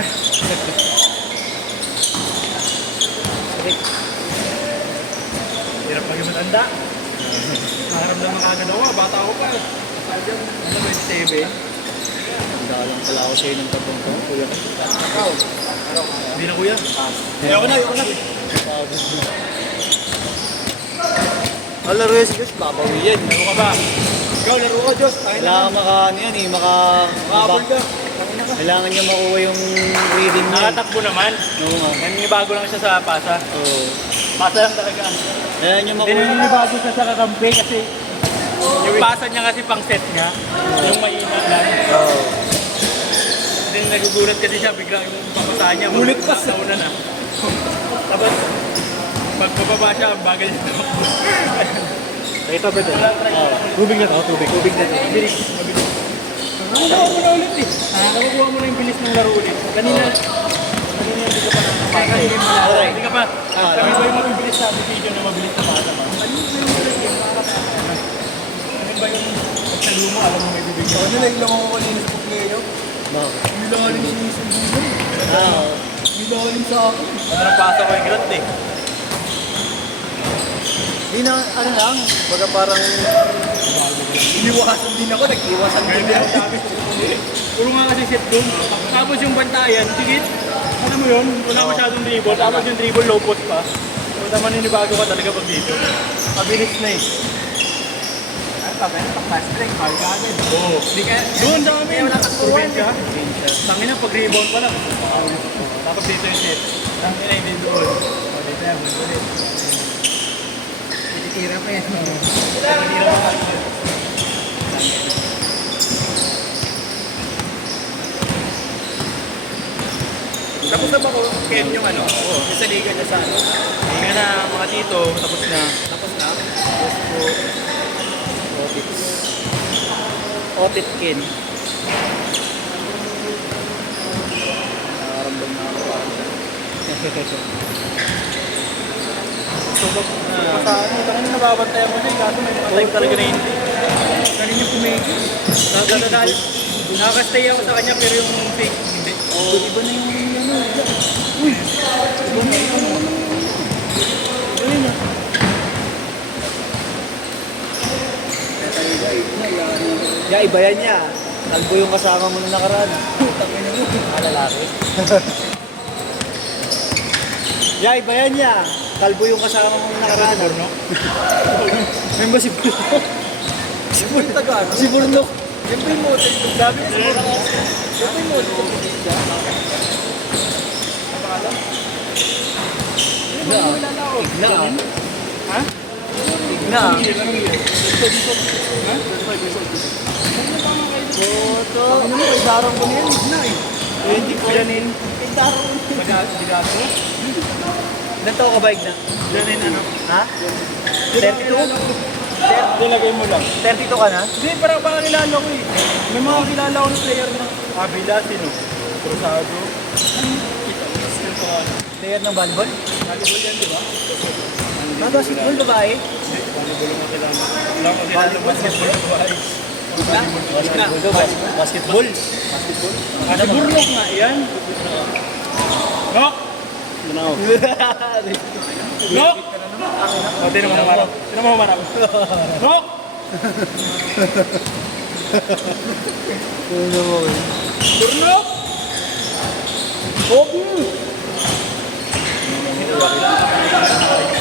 Tara. Hirap pag matanda. Nakaramdaman ka agad ako, bata ako pa. Ano, 27? Dalang pala ako sa'yo ng tatlong ko, kuya. Ikaw. Hindi na kuya. Ayoko na. Ang laro yan si Josh, babawi yan. Ano ka ba? Ikaw, laro ka, Diyos. Kailangan ano yan eh, Makahabol ka. Kailangan niya makuha yung reading niya. Nakatakbo naman. Oo nga. Naninibago lang siya sa pasa. Oo. Pasa lang talaga. Kailangan niya Hindi makuha yung... naninibago siya sa kakampi kasi yung pasa niya kasi pang set niya. Yung mainit lang. Oo. Then nagugulat kasi siya, bigla yung papasahan niya. Ulit pa sa- Nauna na. Tapos, pag bababa siya, bagal niya. Ito ba ito? Tubig na to, tubig na to. Bilis, mabilis. Nakukuha mo na ulit eh. Nakukuha mo na yung bilis ng laro ulit. Kanina hindi ka pa nakapasa. Hindi ka pa. Sabi ko yung mabibilis sa decision na mabilis na pasa ba? Ano ba yung pagsalo mo, alam mo may bibigyan? Ano na ilang ako kanina sa paglayo? Ilalim sinusundulan. Ilalim sa akin. Ano nang pasa ko yung grant eh. Hindi na, ano lang, baga parang... Iniwasan din ako, nag-iwasan din Kaya ako. sabi, puro nga kasi set doon. Tapos yung bantayan, sigit. Alam mo yun, wala masyadong dribble. Tapos yung dribble low post pa. So naman ninibago ka talaga pag dito. Mabilis na eh. Ano pa, ganun pa, fast break, hard ka agad. Oo. Hindi ka, Doon sa amin. wala kang turuan ka. Tangin na pag rebound pa lang. Tapos dito yung set. Tangin na hindi doon. O dito yan, ulit. Titira pa yan. Hindi na makakita. Tapos na ba ko, Ken, yung ano? Oo. Yung sa liga niya sa ano? Hindi na mga tito, tapos na. Tapos na? Otitkin. Nakaramdam na ako. Subok na. Sa ano, kanina nababantayan mo siya, kaso may mga time talaga na hindi. Kanina pumigil. Nakakastay ako sa kanya pero yung fake, hindi. Oo, iba na yung ano. Uy! Iba na yung ano. Ayun na. Ya, iba yan niya. Kalbo yung kasama mo na nakaraan. Lalaki. Ya, iba yan niya. Kalbo yung kasama mo na nakaraan. Porno? May ba si Burno? Si Burno. Taga-ano? Si Burno. Yan ba yung model? Sabi niya sa mga yan ba yung model ko? Napakalam? Igna. Ha? Igna. Boto. Ano mo, idarang ko na yan, na eh. Hindi ko yanin. Idarang ko. Bigato? Ilan taon ka ba, Igna? Yanin ano? Ha? 32? Dilagay mo lang. 32 ka na? Hindi, parang kilala ko eh. May mga kilala ko ng player na Avila, sino? Cruzado. Player ng volleyball? Volleyball yan, di ba? Basketball, babae? Volleyball mo kilala. Wala ko kilala ng basketball. Basketball. Basketball. Kasi Burlok nga yan. Nok! Ano? Nok! O, tinan mo marap. Tinan mo marap. Nok! Ano mo? Burnok! Kobe!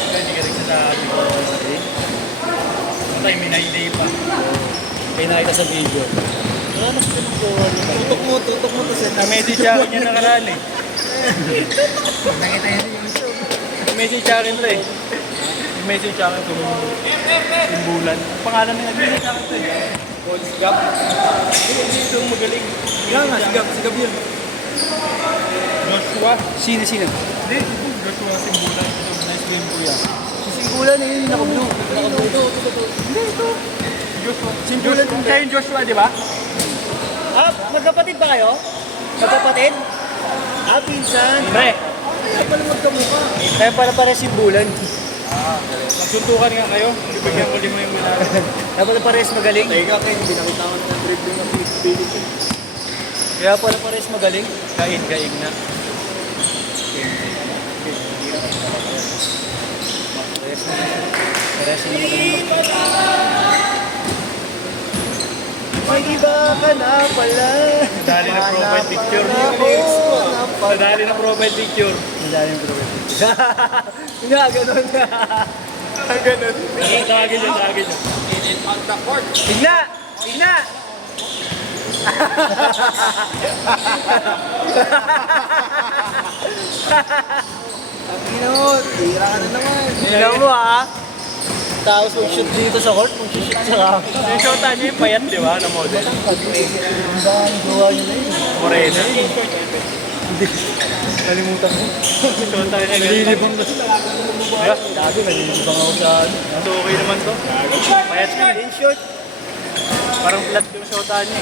Hindi ka rin sasabi ko. Patay, minayday pa. Kaya nakita sa video. Wala na sila ng gawa niya. Tutok mo to siya. Na-message siya akin niya nakaraan eh. Nakita niya yung show. Message sa akin to eh. Message sa akin kung simbulan. Pangalan na nag-message sa akin to eh. Paul Sigap. Ito yung magaling. Kaya nga, sigab yun. Joshua. Sino? Hindi, Joshua simbulan. Ito, nice name ko yan. Sisinggulan na yun, naka-blue. Hindi, ito. Joshua. Simbulan. Siya yung Joshua, di ba? Ah, magkapatid ba kayo? Magkapatid? Ah, pinsan. Pre. Kaya pala magkamukha. Kaya pala pare simbulan. Magsuntukan nga kayo. Ibigyan ko din mo yung milala. Kaya pala pares magaling. Teka, Ken, hindi nakita ko na ng dribbling ng Philip. Kaya pala pares magaling. Kain na. Pares na magaling. May iba ka na pala. Dali na profile picture. Dali na profile picture. Dali ng profile picture. Nga, ganun. Ang ganun. Tawagin yun. Tigna! Tigna! Ang ina mo, tira ka na naman. Tignan mo ha. Tapos mag-shoot dito sa court, mag-shoot sa kami. Yung shota niya yung payat, di ba? Na model. Ang dami gawa niya na yun. Morena. Kalimutan ko. Shota niya ganun. Nalilibang na sila. Gago, nalilibang ako sa ano. So okay naman to. Payat niya. Clean shot. Parang flat yung shota niya.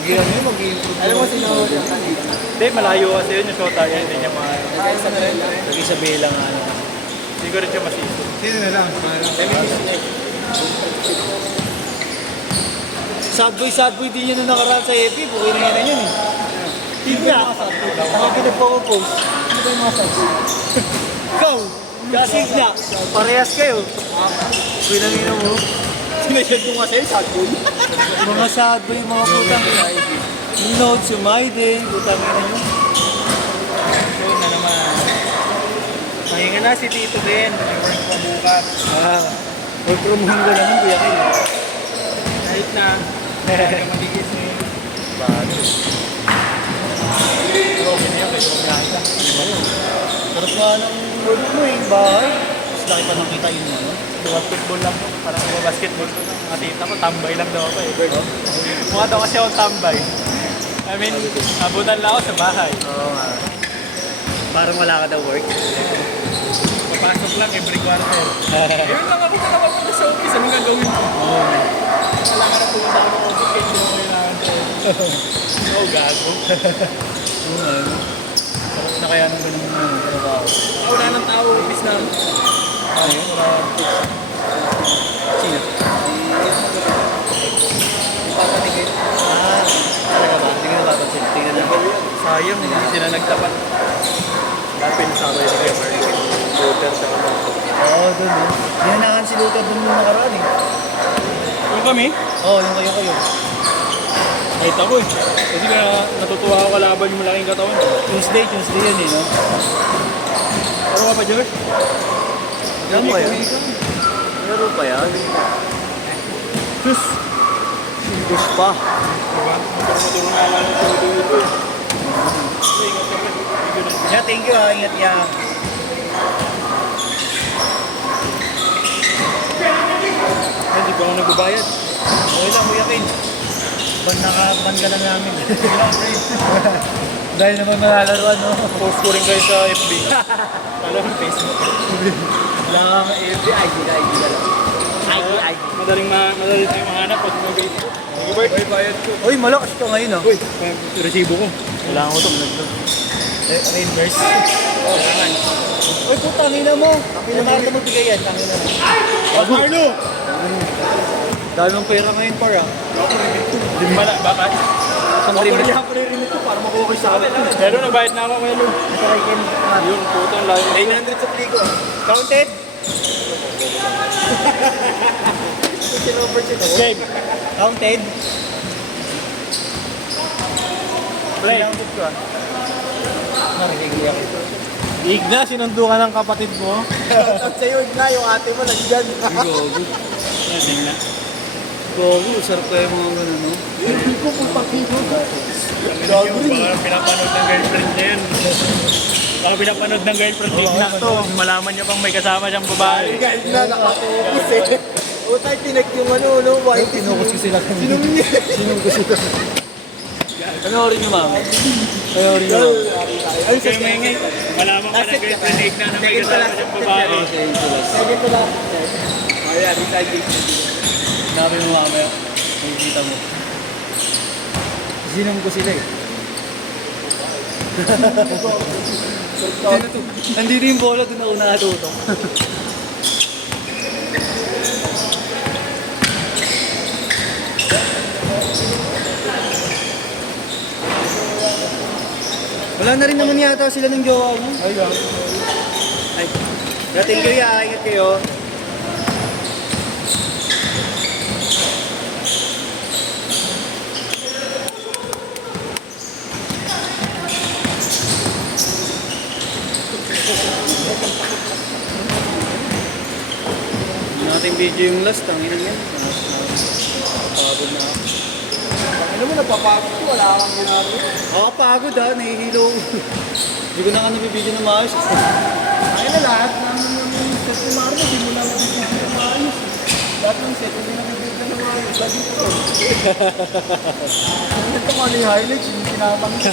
Mag-i-improve. Alam mo, sinawag yung kanina. Hindi, malayo kasi yun yung shota niya. Hindi niya Nag-isabi lang ano. Hindi ko rin siya masisi. Sino na lang? Subway din yun nung nakaraan sa FB. Bukay na yan yun eh. Team nga. Ang pinagpo-post. Ano ba yung mga subway? Ikaw! Kasi na. Parehas kayo. Pinangina mo. Sinasyan ko nga sa'yo, subway. Mga subway, mga putang ina. Yung notes, yung my day. Putang ina nyo. So na naman. Mahinga na si Tito din. May work pa bukas. Work from home ko naman, Kuya Ken. Kahit na. Kaya magigising. Pero okay na yun. May kumiyata. Sarap nga ng work mo eh, bahay. Mas laki pa nakita yun ano. Basketball lang. Parang basketball. Mga tita ko, tambay lang daw ako eh. Mukha daw kasi ako tambay. I mean, abutan lang ako sa bahay. Oo nga. Parang wala ka daw work. Papasok lang every quarter. Ayun lang ako na napapunta sa office. Anong gagawin ko? Wala ka na pumunta ako ng office kahit hindi mo kailangan ko. Oo, gago. Oo nga. Sarap na kaya ng ganun trabaho. Wala nang tao office na. Sino? Ipapatigil. Talaga ba? Hindi ko napapansin. Tingnan lang. Sayang, hindi sila nagtapat. Dapin sa akin ni Kuya Mark. Luther sa ano. Oo, doon eh. Hinanakan si Luther doon nung nakaraan eh. Yung kami? Oo, yung kayo. Kahit ako eh. Kasi kaya natutuwa ako kalaban yung malaking katawan. Tuesday yun eh, no? Ano ka pa, George? Alam mo yan? Laro pa yan? Sus! Push pa. Diba? Matulong nga lang sa dito eh. Yeah, thank you ha. Ingat yan. Hindi pa ako nagbabayad. Okay lang, Kuya Ken. Ban ka lang namin. Dahil naman malalaruan, no? Post ko rin kayo sa FB. Alam mo, Facebook. Wala nga mga FB, ID na lang. Madaling tayong mahanap pag mag-Facebook. Thank you, Bert. Bayad ko. Uy, malakas to ngayon, ah. Uy, resibo ko. Kailangan ko to. Reimburse. Kailangan. Uy, putang ina mo. Kailangan ka magbigay yan. Tangina mo. Arno! Dahil ng pera ngayon, par, ah. Dimbala, bakit? Isang rimit. Ako rin ito para makuha ko sa akin. Pero nagbayad na ako kay Lu. Yun, putang layo. 900 sa pligo. Counted? Escape. Counted? Play. Counted ko, ah. Nakikigiyak ito. Igna, sinundo ka ng kapatid mo. At sa'yo, na yung ate mo, nandiyan. Gogo. Igna. Gogo, sarap kayo mga ganun, no? Hindi ko kung pag-ibo. Baka pinapanood ng girlfriend niya yun. Baka pinapanood ng girlfriend ni Igna to. Malaman niya pang may kasama siyang babae. Guys na, nakafocus eh. Utay, tinag yung ano, white. Sinukos ko sila kanina. Sinungi. Sinukos ko sila. Panoorin niyo, ma'am. Panoorin niyo, ma'am. Ay, Kayo maingay. Malaman ka ng girlfriend ni Igna na may kasama siyang babae. Second to last. Ayan, recycling. Sabi mo mamaya, makikita mo. Sinom ko sila eh. Nandito yung bola, doon ako nakatutok. Wala na rin naman yata sila ng jowa mo. Ay, Ay, dating kayo, ingat kayo. Hindi natin video yung last, tangin yan. Pagod na ako. Ano mo, napapagod ko, wala kang ginagawa. Pagod ha, nahihilo. Hindi ko na nga nabibigyan ng maayos. Ay na lahat ng set ni Mario, di mo na mabibigyan ng maayos. Lahat ng set, hindi na mabibigyan ng maayos. Lagi ko. Kung ito mga ni highlights, yung pinamang ko.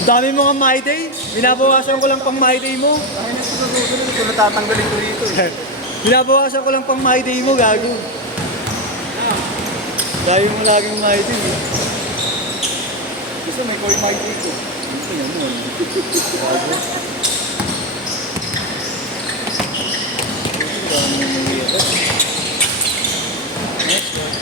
Dami mo nga My Day. Binabawasan ko lang pang My Day mo. Ay na ito sa susunod, ito natatanggalin ko rito. Binabawasan ko lang pang My Day mo, gago. Dami mo laging My Day. Eh. Gusto may koi mighty ko. Ano yan mo? Gago. Dami mo nangyayari. Next one.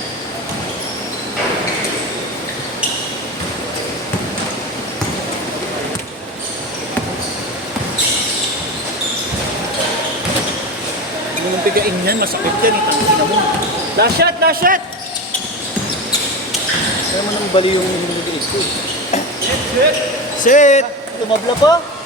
Huwag mong pigain yan, masakit yan, itangin mo. Last shot, last shot! Kaya mo nang bali yung hinugit ko. Set! Tumabla pa?